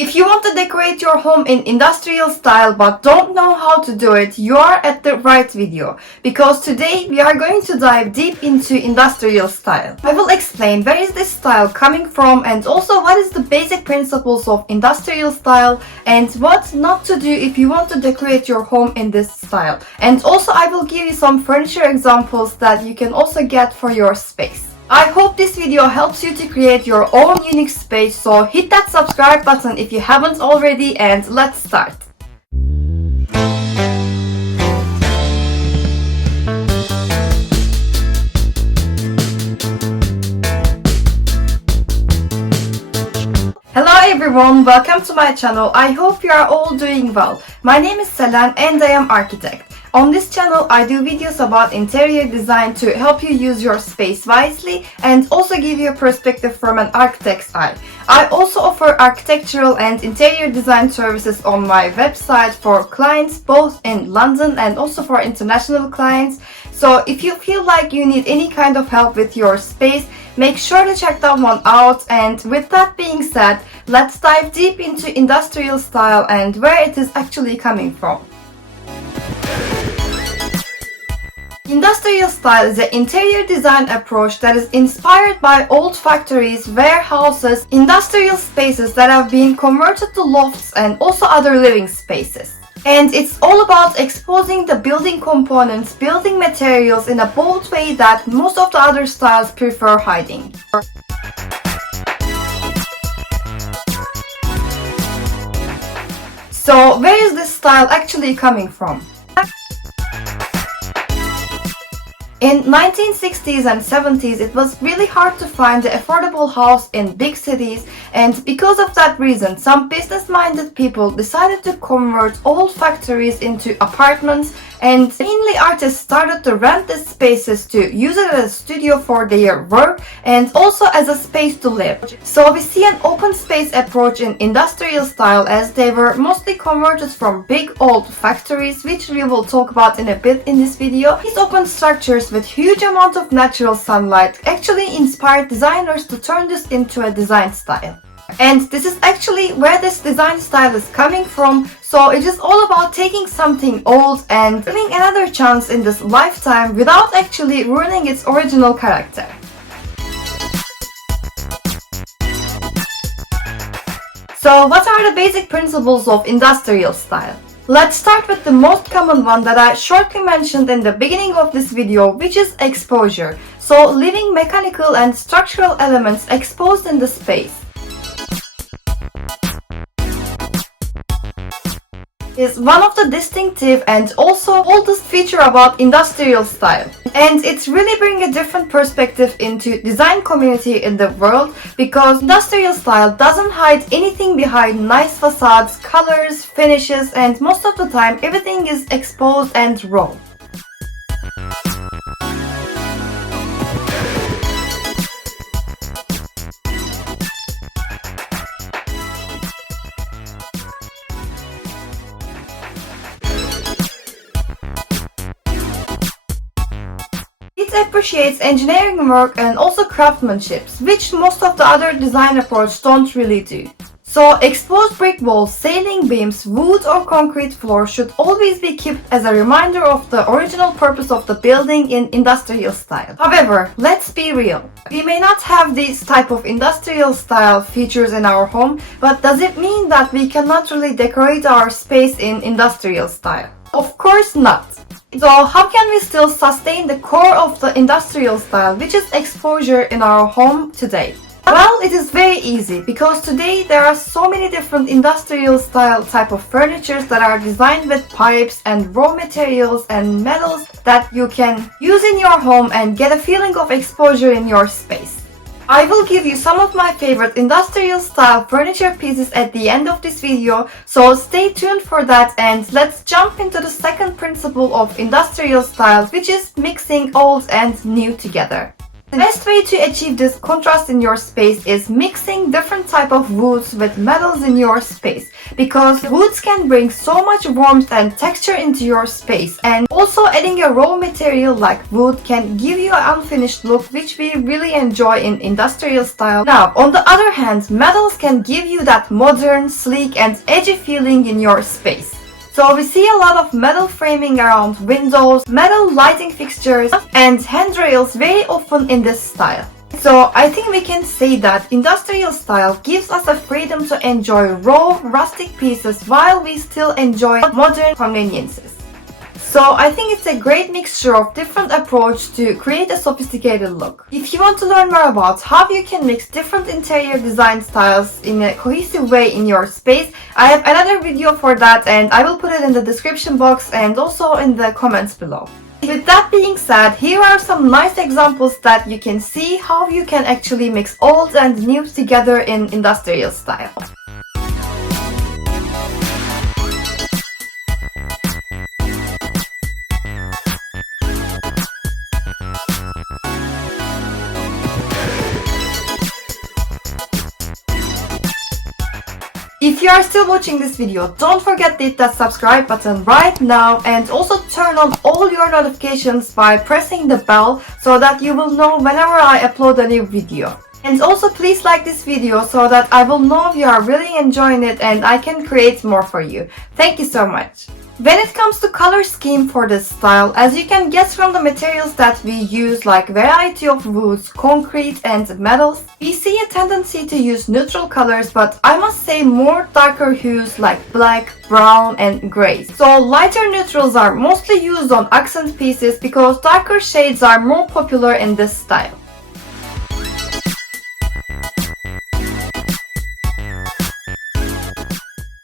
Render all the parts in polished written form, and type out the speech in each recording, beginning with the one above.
If you want to decorate your home in industrial style but don't know how to do it, you are at the right video, because today we are going to dive deep into industrial style. I will explain where is this style coming from and also what is the basic principles of industrial style and what not to do if you want to decorate your home in this style. And also I will give you some furniture examples that you can also get for your space. I hope this video helps you to create your own unique space, so hit that subscribe button if you haven't already and let's start. Hello everyone, welcome to my channel. I hope you are all doing well. My name is Selen and I am architect. On this channel, I do videos about interior design to help you use your space wisely and also give you a perspective from an architect's eye. I also offer architectural and interior design services on my website for clients both in London and also for international clients. So if you feel like you need any kind of help with your space, make sure to check that one out. And with that being said, let's dive deep into industrial style and where it is actually coming from. Industrial style is an interior design approach that is inspired by old factories, warehouses, industrial spaces that have been converted to lofts and also other living spaces. And it's all about exposing the building components, building materials in a bold way that most of the other styles prefer hiding. So where is this style actually coming from? In 1960s and 70s, it was really hard to find an affordable house in big cities, and because of that reason, some business-minded people decided to convert old factories into apartments, and mainly artists started to rent these spaces to use it as a studio for their work and also as a space to live. So we see an open space approach in industrial style, as they were mostly converted from big old factories, which we will talk about in a bit in this video. These open structures with huge amount of natural sunlight actually inspired designers to turn this into a design style. And this is actually where this design style is coming from. So it is all about taking something old and giving another chance in this lifetime without actually ruining its original character. So what are the basic principles of industrial style? Let's start with the most common one that I shortly mentioned in the beginning of this video, which is exposure. So leaving mechanical and structural elements exposed in the space is one of the distinctive and also oldest feature about industrial style. And it's really bringing a different perspective into design community in the world, because industrial style doesn't hide anything behind nice facades, colors, finishes, and most of the time everything is exposed and raw. It appreciates engineering work and also craftsmanship, which most of the other design approaches don't really do. So exposed brick walls, ceiling beams, wood or concrete floors should always be kept as a reminder of the original purpose of the building in industrial style. However, let's be real. We may not have these type of industrial style features in our home, but does it mean that we cannot really decorate our space in industrial style? Of course not. So how can we still sustain the core of the industrial style, which is exposure, in our home today? Well, it is very easy, because today there are so many different industrial style type of furnitures that are designed with pipes and raw materials and metals that you can use in your home and get a feeling of exposure in your space. I will give you some of my favorite industrial style furniture pieces at the end of this video, so stay tuned for that, and let's jump into the second principle of industrial style, which is mixing old and new together. The best way to achieve this contrast in your space is mixing different type of woods with metals in your space, because woods can bring so much warmth and texture into your space, and also adding a raw material like wood can give you an unfinished look, which we really enjoy in industrial style. Now, on the other hand, metals can give you that modern, sleek and edgy feeling in your space. So we see a lot of metal framing around windows, metal lighting fixtures and handrails very often in this style. So I think we can say that industrial style gives us the freedom to enjoy raw, rustic pieces while we still enjoy modern conveniences. So I think it's a great mixture of different approach to create a sophisticated look. If you want to learn more about how you can mix different interior design styles in a cohesive way in your space, I have another video for that and I will put it in the description box and also in the comments below. With that being said, here are some nice examples that you can see how you can actually mix old and new together in industrial style. If you are still watching this video, don't forget to hit that subscribe button right now and also turn on all your notifications by pressing the bell so that you will know whenever I upload a new video. And also please like this video so that I will know if you are really enjoying it and I can create more for you. Thank you so much. When it comes to color scheme for this style, as you can guess from the materials that we use, like variety of woods, concrete and metals, we see a tendency to use neutral colors, but I must say more darker hues like black, brown and gray. So lighter neutrals are mostly used on accent pieces because darker shades are more popular in this style.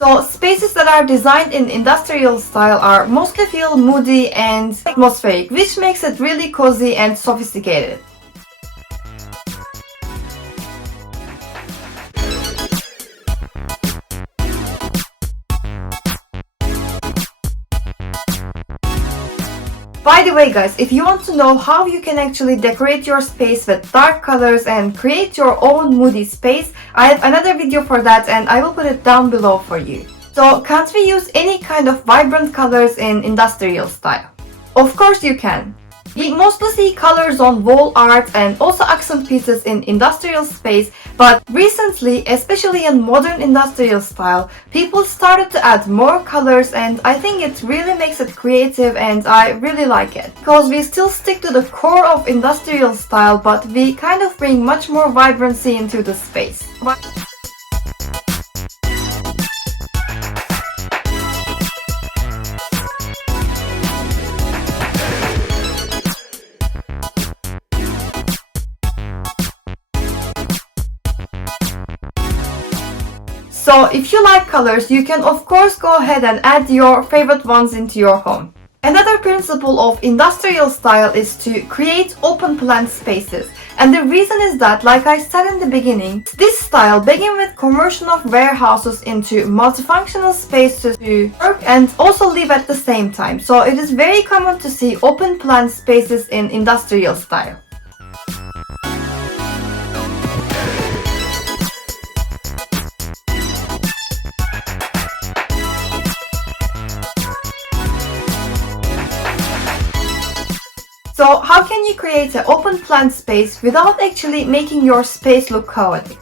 So spaces that are designed in industrial style are mostly feel moody and atmospheric, which makes it really cozy and sophisticated. By the way guys, if you want to know how you can actually decorate your space with dark colors and create your own moody space, I have another video for that and I will put it down below for you. So can't we use any kind of vibrant colors in industrial style? Of course you can. We mostly see colors on wall art and also accent pieces in industrial space, but recently, especially in modern industrial style, people started to add more colors and I think it really makes it creative and I really like it. Because we still stick to the core of industrial style, but we kind of bring much more vibrancy into the space. So if you like colors, you can of course go ahead and add your favorite ones into your home. Another principle of industrial style is to create open plan spaces. And the reason is that, like I said in the beginning, this style began with conversion of warehouses into multifunctional spaces to work and also live at the same time. So it is very common to see open plan spaces in industrial style. So how can you create an open plan space without actually making your space look chaotic?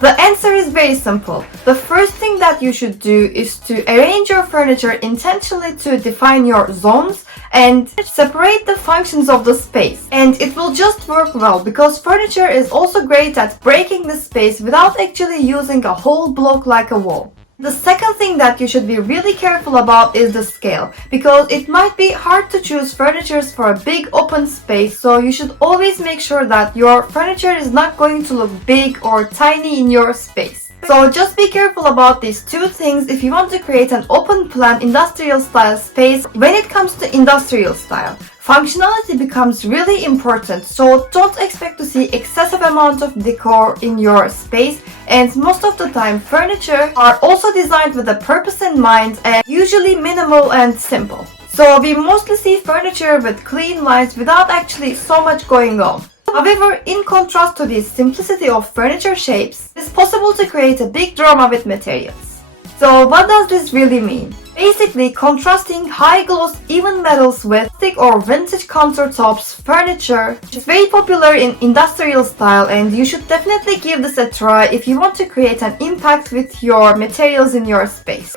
The answer is very simple. The first thing that you should do is to arrange your furniture intentionally to define your zones and separate the functions of the space. And it will just work well because furniture is also great at breaking the space without actually using a whole block like a wall. The second thing that you should be really careful about is the scale, because it might be hard to choose furniture for a big open space, so you should always make sure that your furniture is not going to look big or tiny in your space. So just be careful about these two things if you want to create an open plan industrial style space. When it comes to industrial style, functionality becomes really important, so don't expect to see excessive amount of decor in your space, and most of the time furniture are also designed with a purpose in mind and usually minimal and simple. So we mostly see furniture with clean lines without actually so much going on. However, in contrast to the simplicity of furniture shapes, it's possible to create a big drama with materials. So what does this really mean? Basically, contrasting high-gloss even metals with thick or vintage countertops, furniture, is very popular in industrial style, and you should definitely give this a try if you want to create an impact with your materials in your space.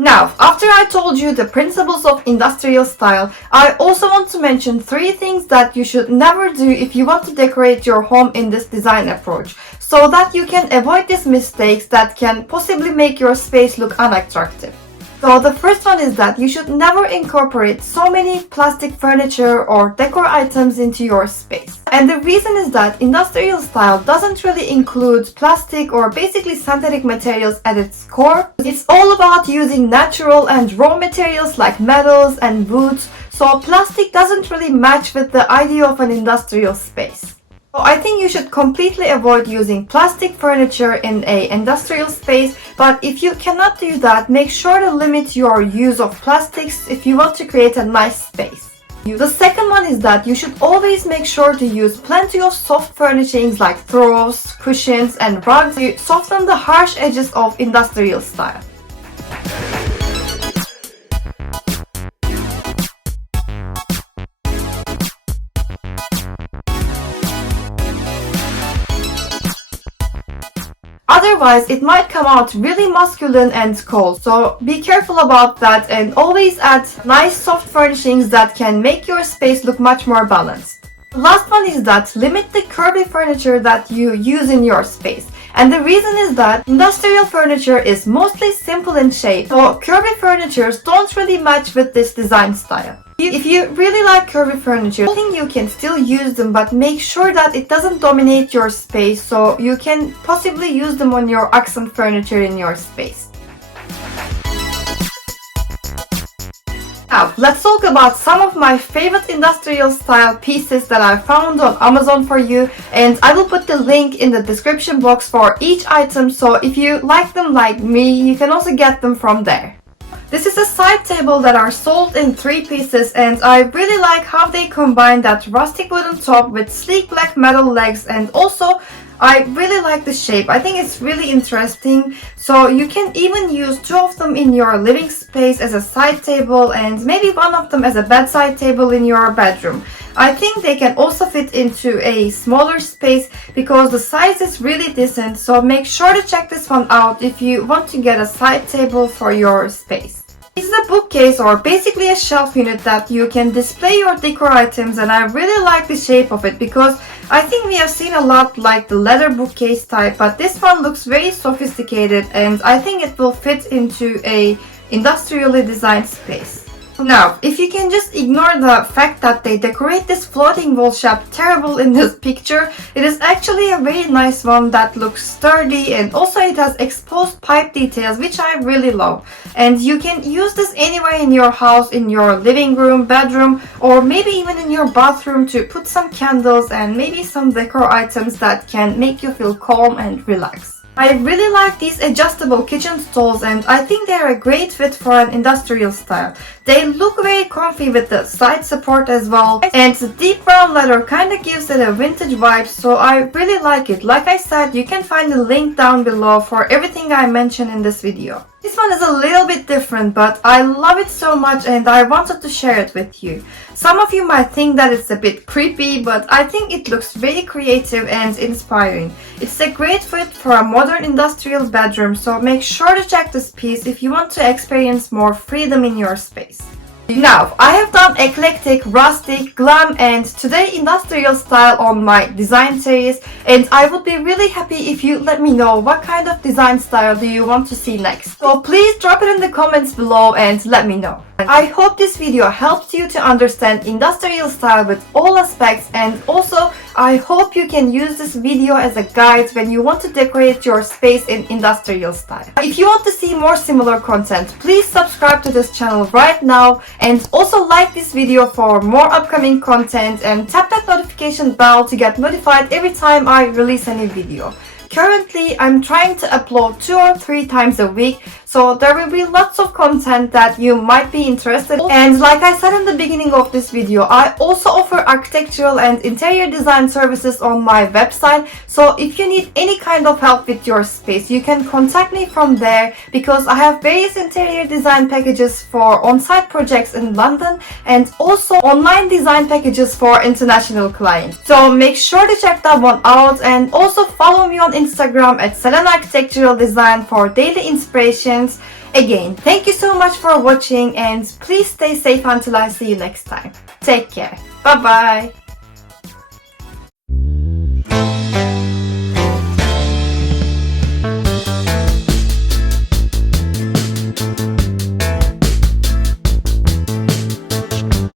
Now, after I told you the principles of industrial style, I also want to mention 3 things that you should never do if you want to decorate your home in this design approach, so that you can avoid these mistakes that can possibly make your space look unattractive. So the first one is that you should never incorporate so many plastic furniture or decor items into your space. And the reason is that industrial style doesn't really include plastic or basically synthetic materials at its core. It's all about using natural and raw materials like metals and woods, so plastic doesn't really match with the idea of an industrial space. So I think you should completely avoid using plastic furniture in an industrial space, but if you cannot do that, make sure to limit your use of plastics if you want to create a nice space. The second one is that you should always make sure to use plenty of soft furnishings like throws, cushions, and rugs to soften the harsh edges of industrial style. Otherwise, it might come out really masculine and cold, so be careful about that and always add nice soft furnishings that can make your space look much more balanced. The last one is that limit the curvy furniture that you use in your space. And the reason is that industrial furniture is mostly simple in shape, so curvy furnitures don't really match with this design style. If you really like curvy furniture, I think you can still use them, but make sure that it doesn't dominate your space, so you can possibly use them on your accent furniture in your space. Now, let's talk about some of my favorite industrial style pieces that I found on Amazon for you, and I will put the link in the description box for each item, so if you like them like me, you can also get them from there. This is a side table that are sold in 3 pieces, and I really like how they combine that rustic wooden top with sleek black metal legs, and also I really like the shape. I think it's really interesting. So you can even use 2 of them in your living space as a side table and maybe one of them as a bedside table in your bedroom. I think they can also fit into a smaller space because the size is really decent, so make sure to check this one out if you want to get a side table for your space. This is a bookcase, or basically a shelf unit that you can display your decor items, and I really like the shape of it because I think we have seen a lot like the leather bookcase type, but this one looks very sophisticated and I think it will fit into a industrially designed space. Now, if you can just ignore the fact that they decorate this floating wall shop terrible in this picture, it is actually a very nice one that looks sturdy, and also it has exposed pipe details, which I really love. And you can use this anywhere in your house, in your living room, bedroom, or maybe even in your bathroom to put some candles and maybe some decor items that can make you feel calm and relaxed. I really like these adjustable kitchen stools, and I think they're a great fit for an industrial style. They look very comfy with the side support as well, and the deep brown leather kind of gives it a vintage vibe, so I really like it. Like I said, you can find the link down below for everything I mentioned in this video. This one is a little bit different, but I love it so much and I wanted to share it with you. Some of you might think that it's a bit creepy, but I think it looks very creative and inspiring. It's a great fit for a modern industrial bedroom, so make sure to check this piece if you want to experience more freedom in your space. Now, I have done eclectic, rustic, glam, and today industrial style on my design series, and I would be really happy if you let me know what kind of design style do you want to see next. So please drop it in the comments below and let me know. I hope this video helped you to understand industrial style with all aspects, and also I hope you can use this video as a guide when you want to decorate your space in industrial style. If you want to see more similar content, please subscribe to this channel right now, and also like this video for more upcoming content, and tap that notification bell to get notified every time I release a new video. Currently, I'm trying to upload 2 or 3 times a week, so there will be lots of content that you might be interested in. And like I said in the beginning of this video, I also offer architectural and interior design services on my website. So if you need any kind of help with your space, you can contact me from there, because I have various interior design packages for on-site projects in London and also online design packages for international clients. So make sure to check that one out, and also follow me on Instagram at selenarchitecturaldesign for daily inspirations. Again, thank you so much for watching, and please stay safe until I see you next time. Take care. Bye bye.